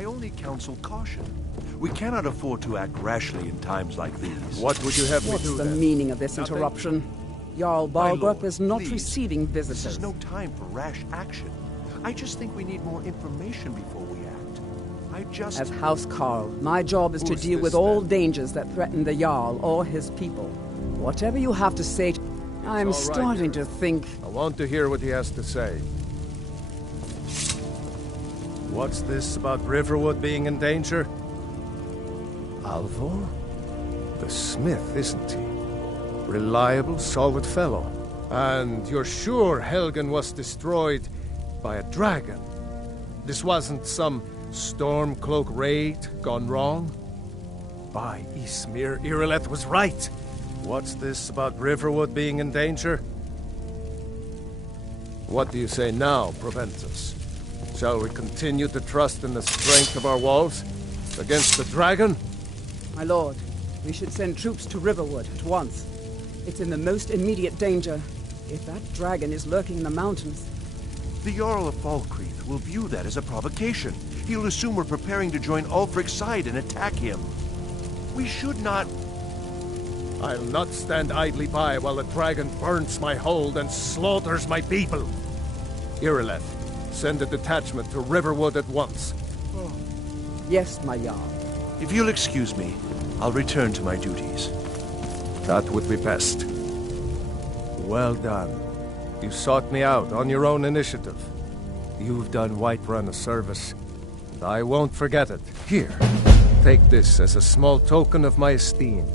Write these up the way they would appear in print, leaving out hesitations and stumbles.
I only counsel caution. We cannot afford to act rashly in times like these. What would you have me do What's the then? meaning of this Nothing? interruption? Jarl My Balgrup lord, is not please. receiving visitors. This is no time for rash action. I just think we need more information before we act. As House Carl, my job is to Who's deal this, with all then? dangers that threaten the Jarl or his people. Whatever you have to say, I'm all right, starting to think... I want to hear what he has to say. What's this about Riverwood being in danger? Alvor? The smith, isn't he? Reliable, solid fellow. And you're sure Helgen was destroyed by a dragon? This wasn't some Stormcloak raid gone wrong? By Ysmir, Irileth was right. What's this about Riverwood being in danger? What do you say now, Proventus? Shall we continue to trust in the strength of our walls against the dragon? My lord, we should send troops to Riverwood at once. It's in the most immediate danger. If that dragon is lurking in the mountains... The Jarl of Falkreath will view that as a provocation. He'll assume we're preparing to join Ulfric's side and attack him. We should not... I'll not stand idly by while the dragon burns my hold and slaughters my people. Irileth, send a detachment to Riverwood at once. Yes, my Jarl. If you'll excuse me, I'll return to my duties. That would be best. Well done. You sought me out on your own initiative. You've done Whiterun a service, and I won't forget it. Here, take this as a small token of my esteem.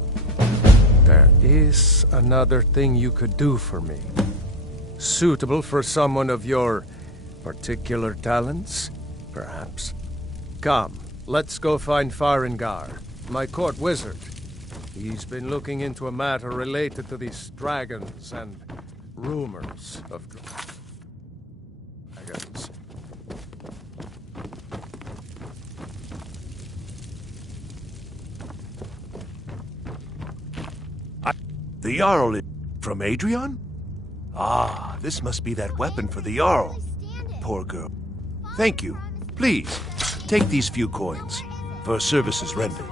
There is another thing you could do for me. Suitable for someone of your particular talents, perhaps. Come, let's go find Farengar, my court wizard. He's been looking into a matter related to these dragons and rumors of dragons. The Jarl is from Adrian? Ah, this must be that weapon for the Jarl. Poor girl. Thank you. Please, take these few coins for services rendered.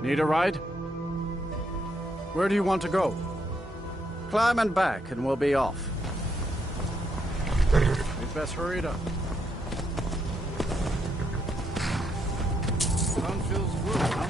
Need a ride? Where do you want to go? Climb and back, and we'll be off. We'd best hurry it up. Sun feels good, huh?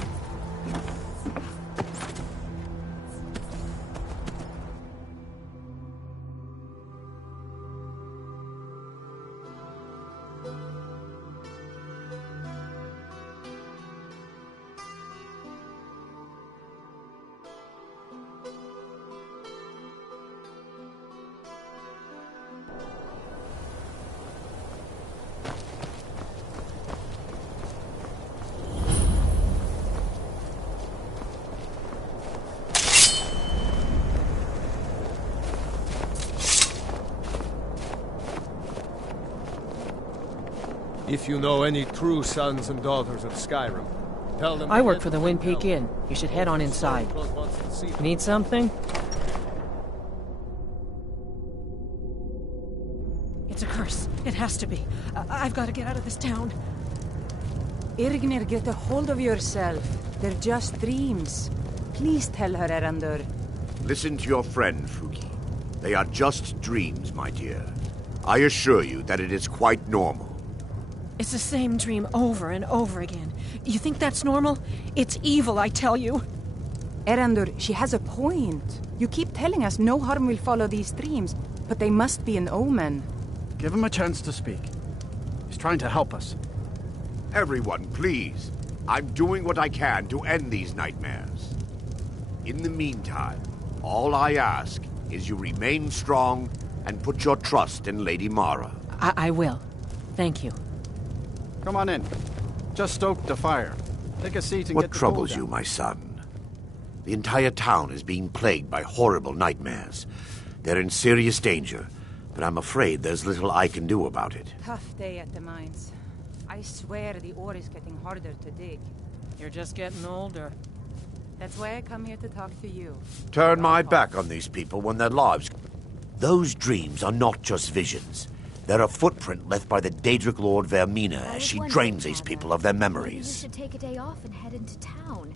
If you know any true sons and daughters of Skyrim, tell them... I work for the Wind Peak Inn. You should head on inside. Need something? It's a curse. It has to be. I've got to get out of this town. Irgnir, get a hold of yourself. They're just dreams. Please tell her, Erandur. Listen to your friend, Fuki. They are just dreams, my dear. I assure you that it is quite normal. It's the same dream over and over again. You think that's normal? It's evil, I tell you. Erandur, she has a point. You keep telling us no harm will follow these dreams, but they must be an omen. Give him a chance to speak. He's trying to help us. Everyone, please. I'm doing what I can to end these nightmares. In the meantime, all I ask is you remain strong and put your trust in Lady Mara. I will. Thank you. Come on in. Just stoke the fire. Take a seat and What get the troubles coal you, down. my son? The entire town is being plagued by horrible nightmares. They're in serious danger, but I'm afraid there's little I can do about it. Tough day at the mines. I swear the ore is getting harder to dig. You're just getting older. That's why I come here to talk to you. Turn my back on these people when their lives... Those dreams are not just visions. They're a footprint left by the Daedric Lord Vermina as she drains these people of their memories. You should take a day off and head into town.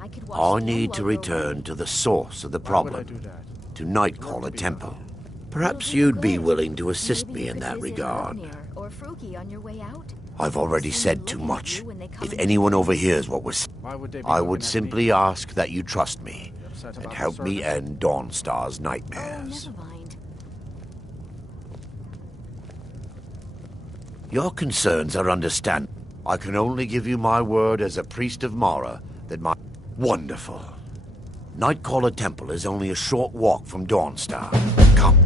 I could watch I the need to while you're return away. to the source of the Why would I problem, do that? to Nightcaller Temple. Perhaps you'd be willing to assist me in that regard. Or Fruki on your way out. I've already said too much. If anyone overhears what was said, Why would they be I looking would at simply me? ask that you trust me You upset and about help the me service? end Dawnstar's Oh, nightmares. never mind. Your concerns are understandable. I can only give you my word as a priest of Mara that my... Wonderful. Nightcaller Temple is only a short walk from Dawnstar. Come.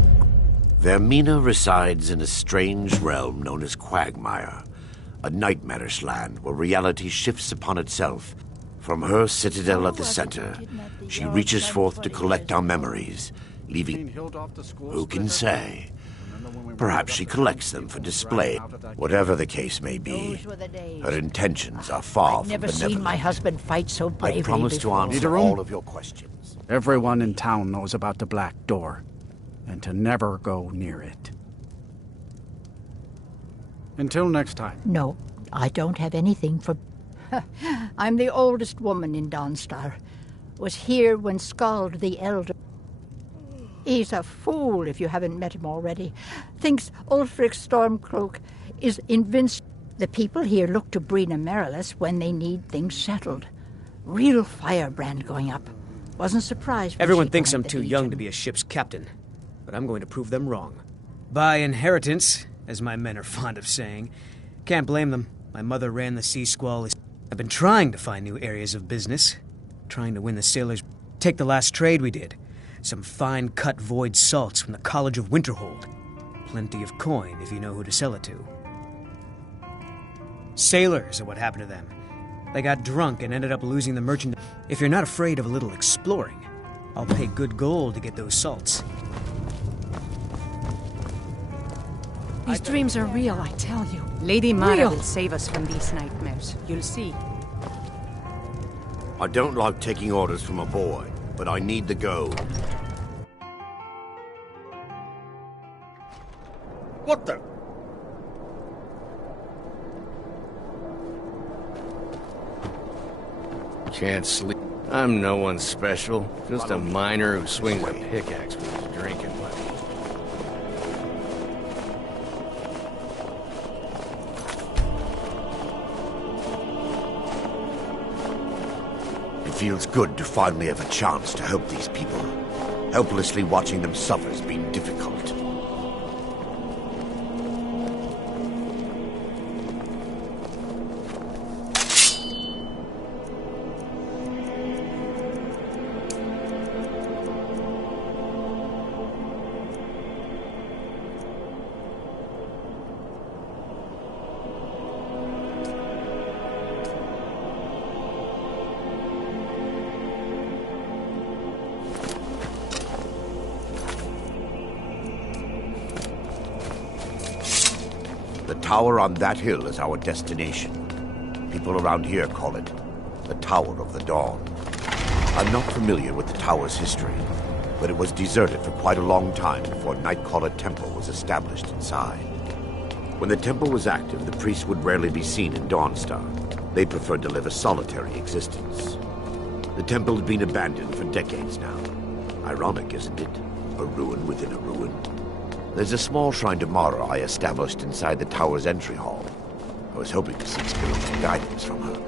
Vermina resides in a strange realm known as Quagmire, a nightmarish land where reality shifts upon itself. From her citadel at the center, she reaches forth to collect our memories, leaving... Who can say? Perhaps she collects them for display. Whatever the case may be, her intentions are far from Never benevolent. seen my husband fight so bravely I promise to before. answer Need a room? all of your questions. Everyone in town knows about the Black Door, and to never go near it. Until next time. No, I don't have anything for... I'm the oldest woman in Dawnstar. Was here when Skald the Elder... He's a fool if you haven't met him already. Thinks Ulfric Stormcloak is invincible. The people here look to Brina Merilis when they need things settled. Real firebrand going up. Wasn't surprised when Everyone she thinks joined I'm the too young Legion. to be a ship's captain, but I'm going to prove them wrong. By inheritance, as my men are fond of saying. Can't blame them. My mother ran the Sea Squall. I've been trying to find new areas of business, trying to win the sailors. Take the last trade we did. Some fine-cut void salts from the College of Winterhold. Plenty of coin if you know who to sell it to. Sailors are what happened to them. They got drunk and ended up losing the merchant. If you're not afraid of a little exploring, I'll pay good gold to get those salts. These dreams are real, I tell you. Lady Mara Real. will save us from these nightmares. You'll see. I don't like taking orders from a boy, but I need the gold. What the? Can't sleep. I'm no one special. Just a miner who swings a pickaxe with his drinking money. It feels good to finally have a chance to help these people. Helplessly watching them suffer has been difficult. The tower on that hill is our destination. People around here call it the Tower of the Dawn. I'm not familiar with the tower's history, but it was deserted for quite a long time before Nightcaller Temple was established inside. When the temple was active, the priests would rarely be seen in Dawnstar. They preferred to live a solitary existence. The temple has been abandoned for decades now. Ironic, isn't it? A ruin within a ruin. There's a small shrine to Mara I established inside the tower's entry hall. I was hoping to seek spiritual guidance from her.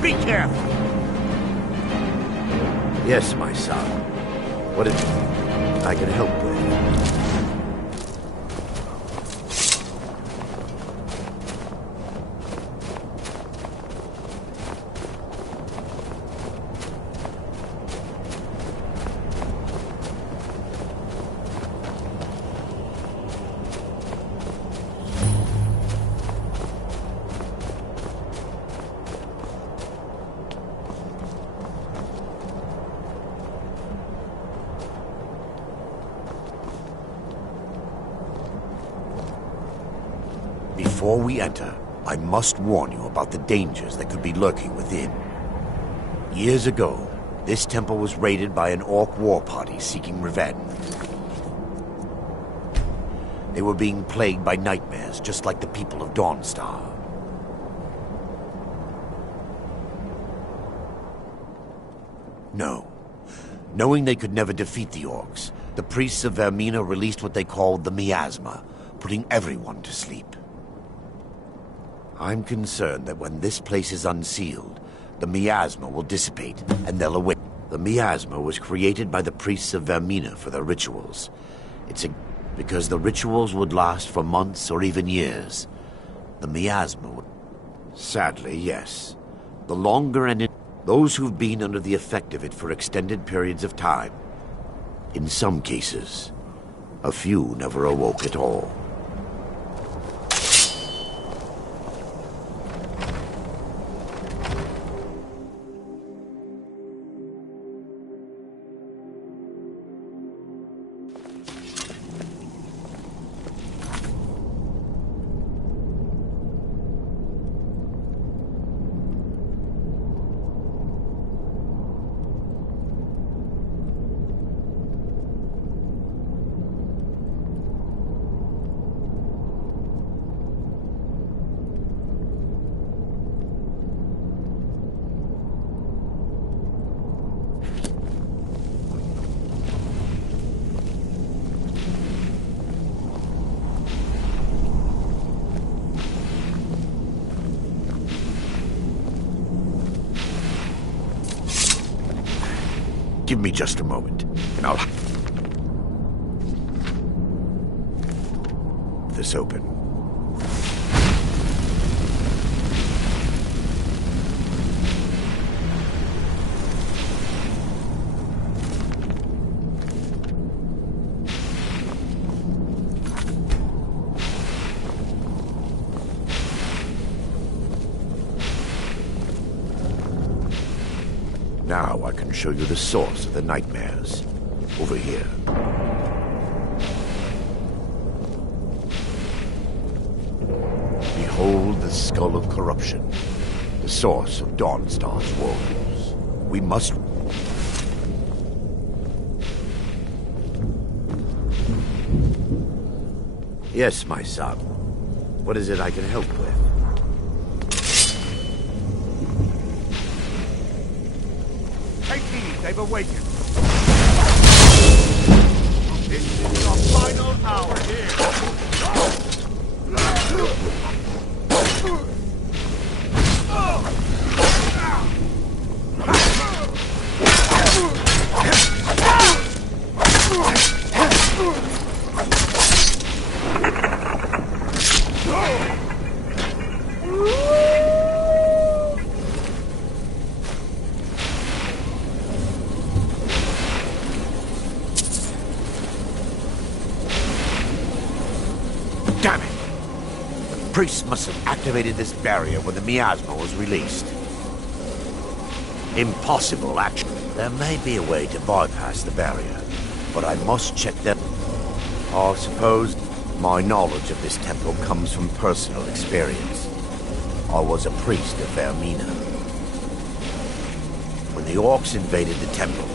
Be careful! Yes, my son. What is it I can help with? Before we enter, I must warn you about the dangers that could be lurking within. Years ago, this temple was raided by an orc war party seeking revenge. They were being plagued by nightmares, just like the people of Dawnstar. No. Knowing they could never defeat the orcs, the priests of Vermina released what they called the miasma, putting everyone to sleep. I'm concerned that when this place is unsealed, the miasma will dissipate and they'll awake. The miasma was created by the priests of Vermina for their rituals. Because the rituals would last for months or even years. The miasma would... Sadly, yes. The longer those who've been under the effect of it for extended periods of time. In some cases, a few never awoke at all. Give me just a moment, and I'll... this open. Now I can show you the source of the nightmares. Over here. Behold the skull of corruption. The source of Dawnstar's woes. We must... Yes, my son. What is it I can help with? Take heed, they've awakened. This is your final hour here. Damn it! The priest must have activated this barrier when the miasma was released. Impossible, actually. There may be a way to bypass the barrier, but I must check that. I suppose my knowledge of this temple comes from personal experience. I was a priest of Vermina. When the orcs invaded the temple,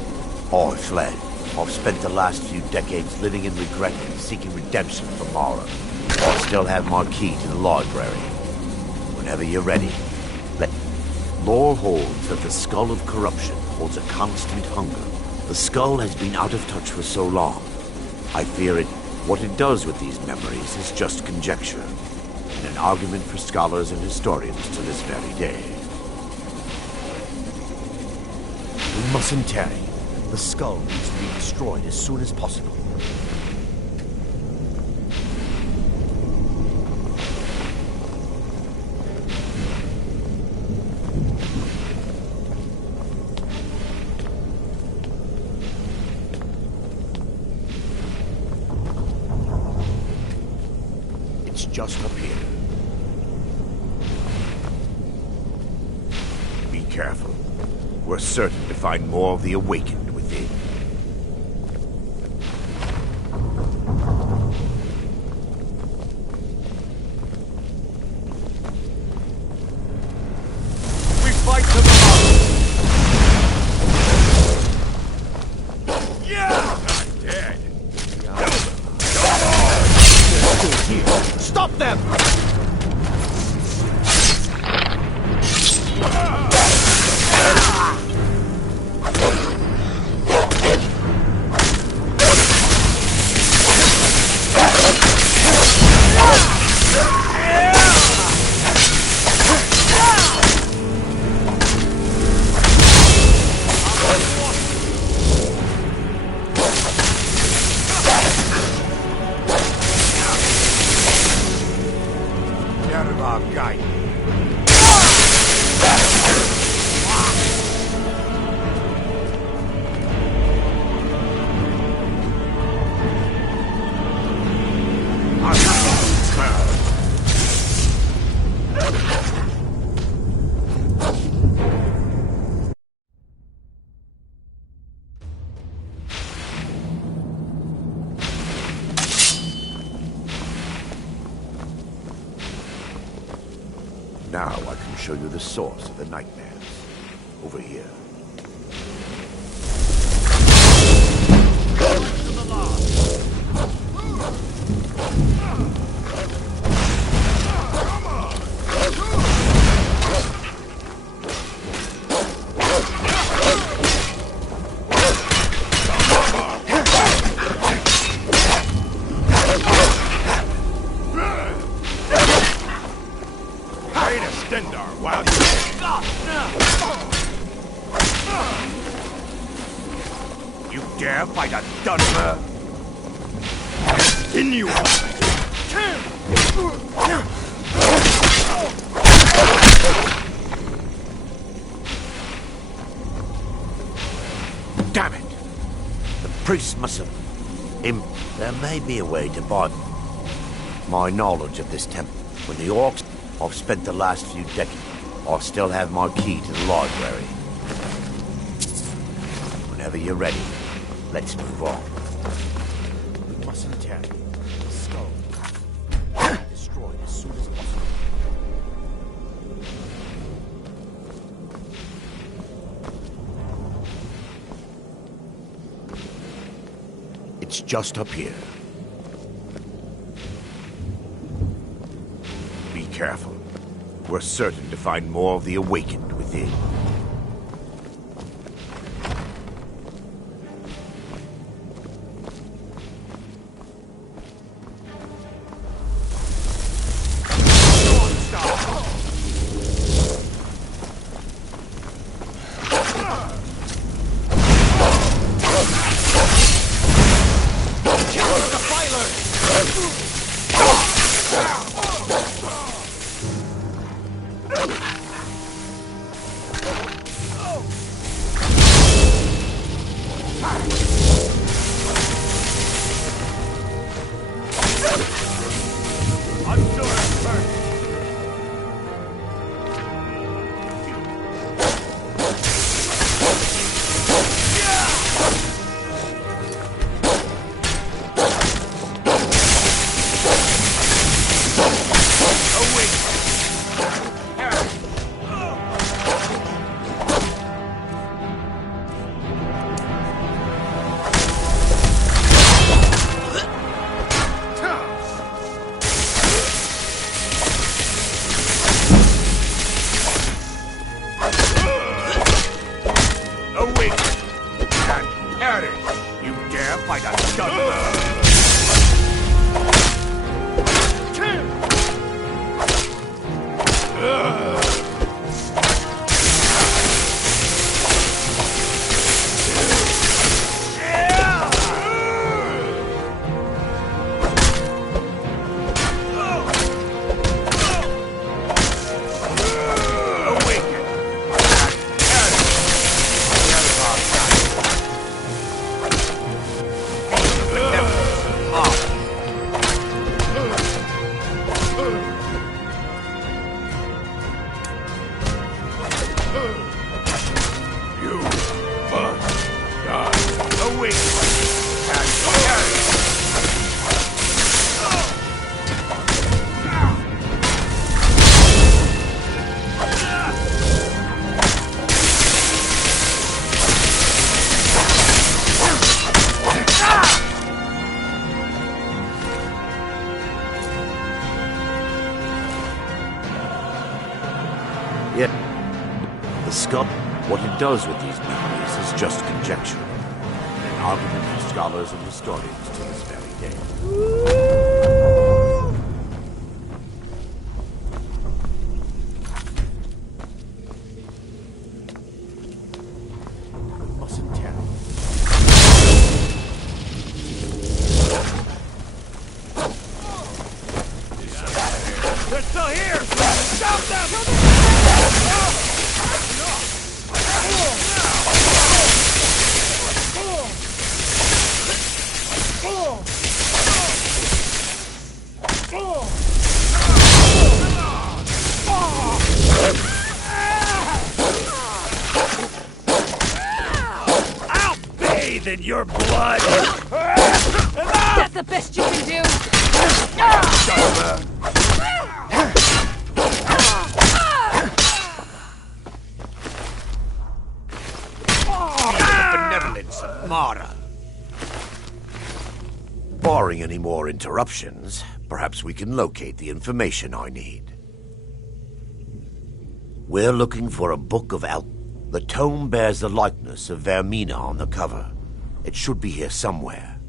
I fled. I've spent the last few decades living in regret and seeking redemption from Mara. I still have my key to the library. Whenever you're ready, let... Lore holds that the skull of corruption holds a constant hunger. The skull has been out of touch for so long. I fear it. What it does with these memories is just conjecture, and an argument for scholars and historians to this very day. We mustn't tarry. The skull needs to be destroyed as soon as possible. It's just up here. Be careful. We're certain to find more of the awakened within. We fight to the bottom. Yeah! Not dead. Stop them! Now I can show you the source of the nightmares. Over here. dare fight a Dunmer? In you! Damn it! The priest must have... There may be a way to buy my knowledge of this temple. When the orcs I've spent the last few decades, I still have my key to the library. Whenever you're ready, let's move on. We mustn't tarry. The skull must be destroyed as soon as possible. It's just up here. Be careful. We're certain to find more of the awakened within. What it does with these memories is just conjecture. An argument of scholars and historians to this very day. Mustn't tarry. They're still here! Stop them! In your blood! That's the best you can do! The benevolence of Mara. Barring any more interruptions, perhaps we can locate the information I need. We're looking for a book of The tome bears the likeness of Vermina on the cover. It should be here somewhere.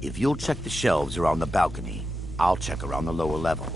If you'll check the shelves around the balcony, I'll check around the lower level.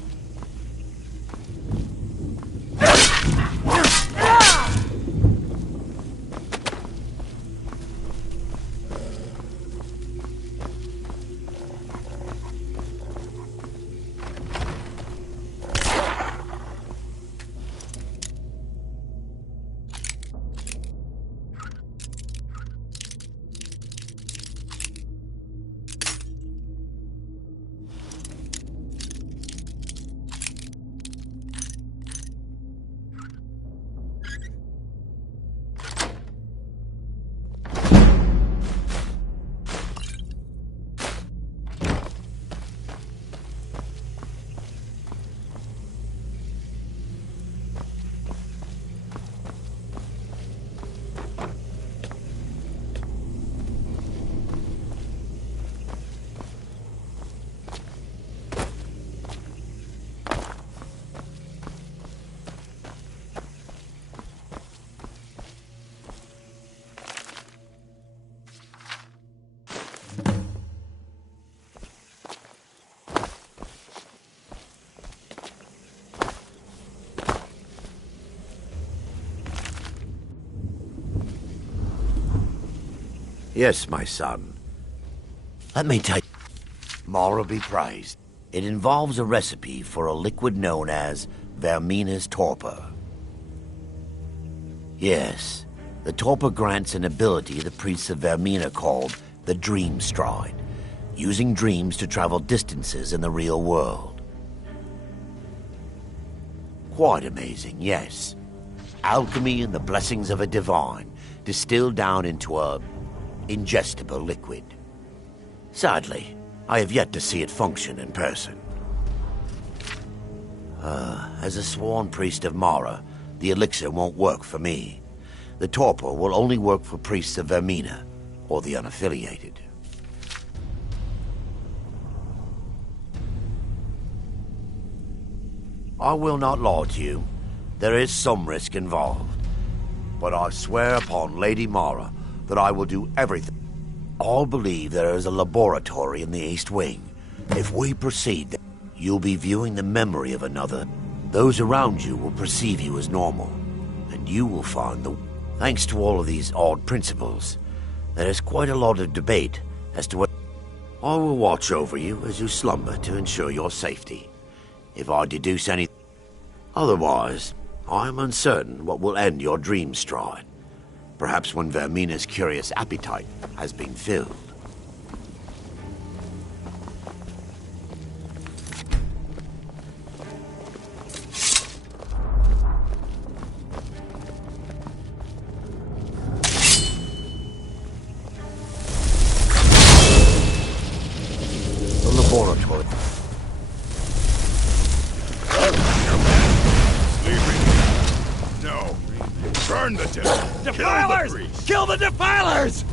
Yes, my son. Let me tell you, Mara be praised. It involves a recipe for a liquid known as Vermina's torpor. Yes, the torpor grants an ability the priests of Vermina called the Dream Stride, using dreams to travel distances in the real world. Quite amazing, yes. Alchemy and the blessings of a divine, distilled down into a ingestible liquid. Sadly, I have yet to see it function in person. As a sworn priest of Mara, the elixir won't work for me. The torpor will only work for priests of Vermina, or the unaffiliated. I will not lie to you. There is some risk involved. But I swear upon Lady Mara that I will do everything. All believe there is a laboratory in the East Wing. If we proceed, you'll be viewing the memory of another. Those around you will perceive you as normal, and you will find the... Thanks to all of these odd principles, there is quite a lot of debate as to what... I will watch over you as you slumber to ensure your safety. If I deduce anything... Otherwise, I am uncertain what will end your dream stride. Perhaps when Vermina's curious appetite has been filled. The laboratory. No. Burn the temple. Defilers! Kill the defilers!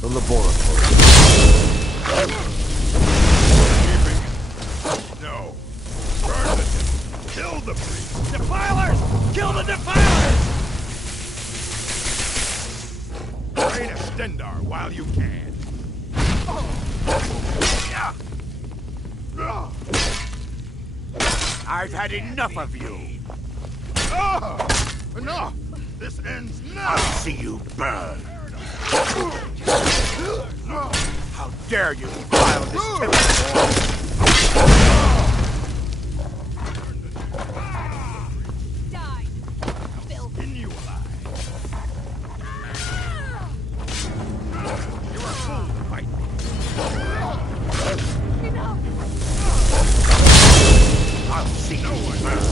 The laboratory. No. Burn the temple. Kill the priest. Defilers! Kill the defilers! Train a Stendar while you can. I've had enough of you. Enough! This ends now! I'll see you burn. How dare you defile this temple? Die! Filth! Skin you alive. You're a fool to fight me. Enough! I'll see you burn.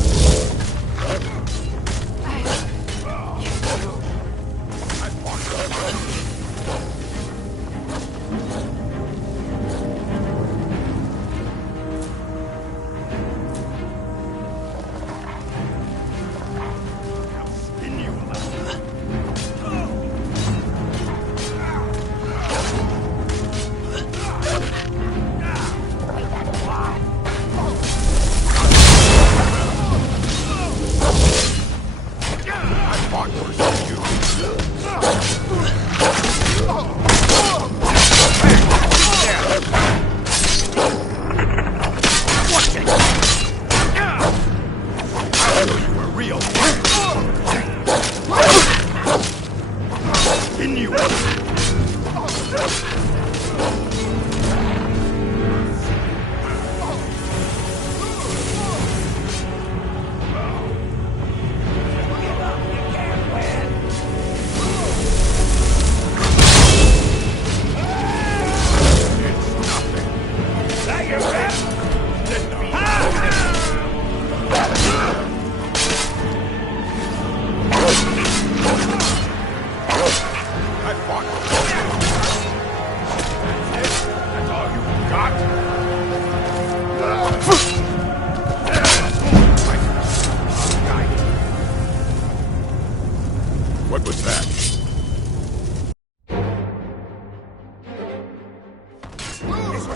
I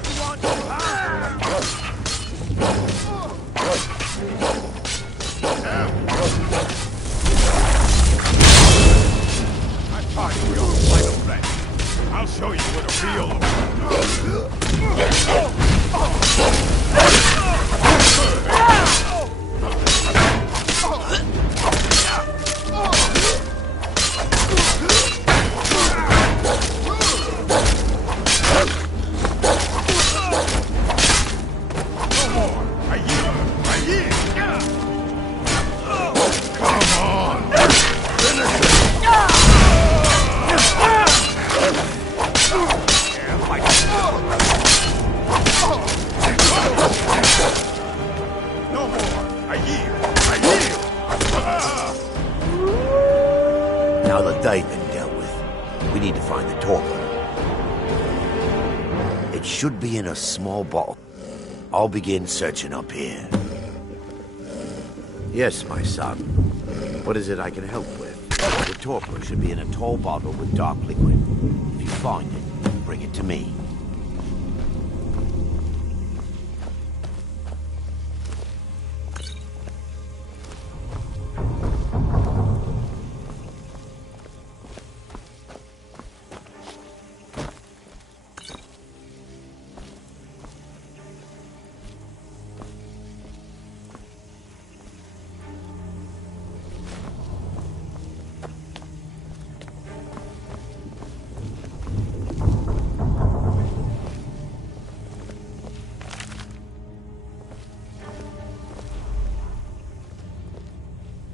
thought you were on flight already. I'll show you what a real... Now that they've been dealt with, we need to find the torpor. It should be in a small bottle. I'll begin searching up here. Yes, my son. What is it I can help with? The torpor should be in a tall bottle with dark liquid. If you find it, bring it to me.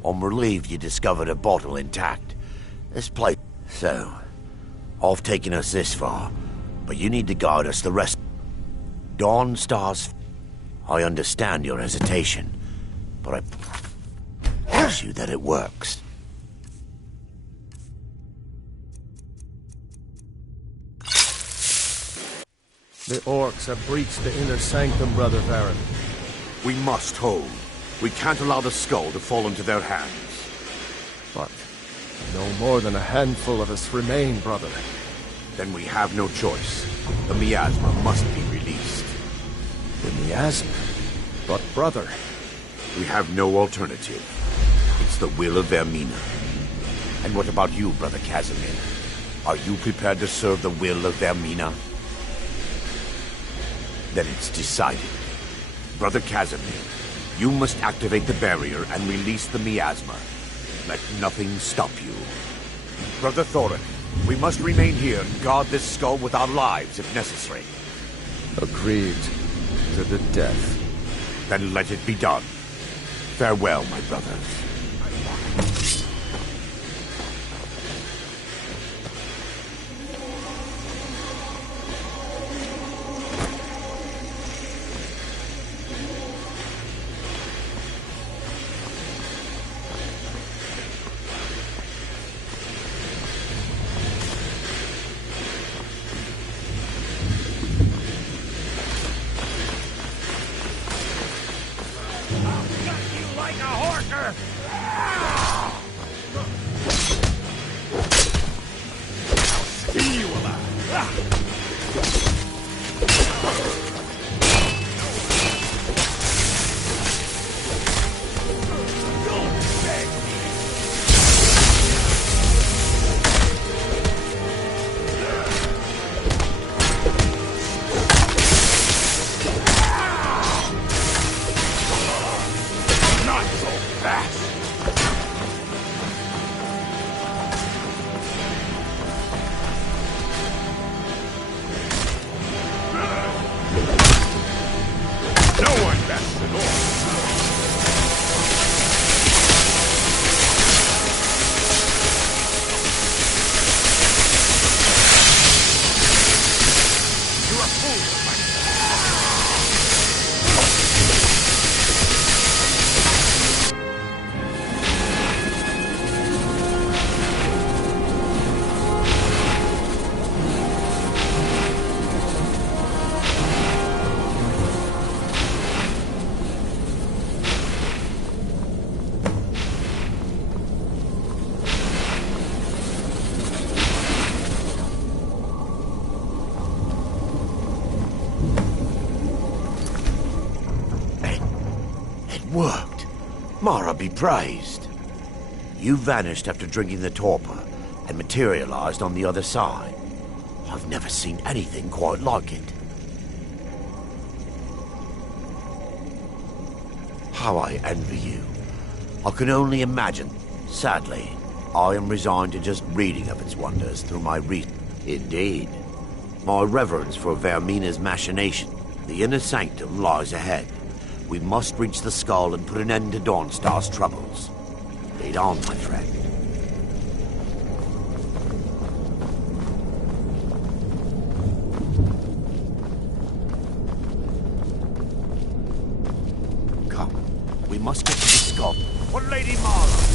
I'm relieved you discovered a bottle intact. This place... So, I've taken us this far, but you need to guide us the rest. Dawnstar's... I understand your hesitation, but I promise you that it works. The orcs have breached the inner sanctum, Brother Baron. We must hold. We can't allow the skull to fall into their hands. But no more than a handful of us remain, brother. Then we have no choice. The miasma must be released. The miasma? But, brother... We have no alternative. It's the will of Vermina. And what about you, Brother Casimir? Are you prepared to serve the will of Vermina? Then it's decided. Brother Casimir, you must activate the barrier and release the miasma. Let nothing stop you. Brother Thorin, we must remain here and guard this skull with our lives if necessary. Agreed. To the death. Then let it be done. Farewell, my brothers. Mara be praised. You vanished after drinking the torpor and materialized on the other side. I've never seen anything quite like it. How I envy you. I can only imagine. Sadly, I am resigned to just reading of its wonders through my Indeed. My reverence for Vermina's machination. The inner sanctum lies ahead. We must reach the skull and put an end to Dawnstar's troubles. Lead on, my friend. Come, we must get to the skull. For Lady Mara!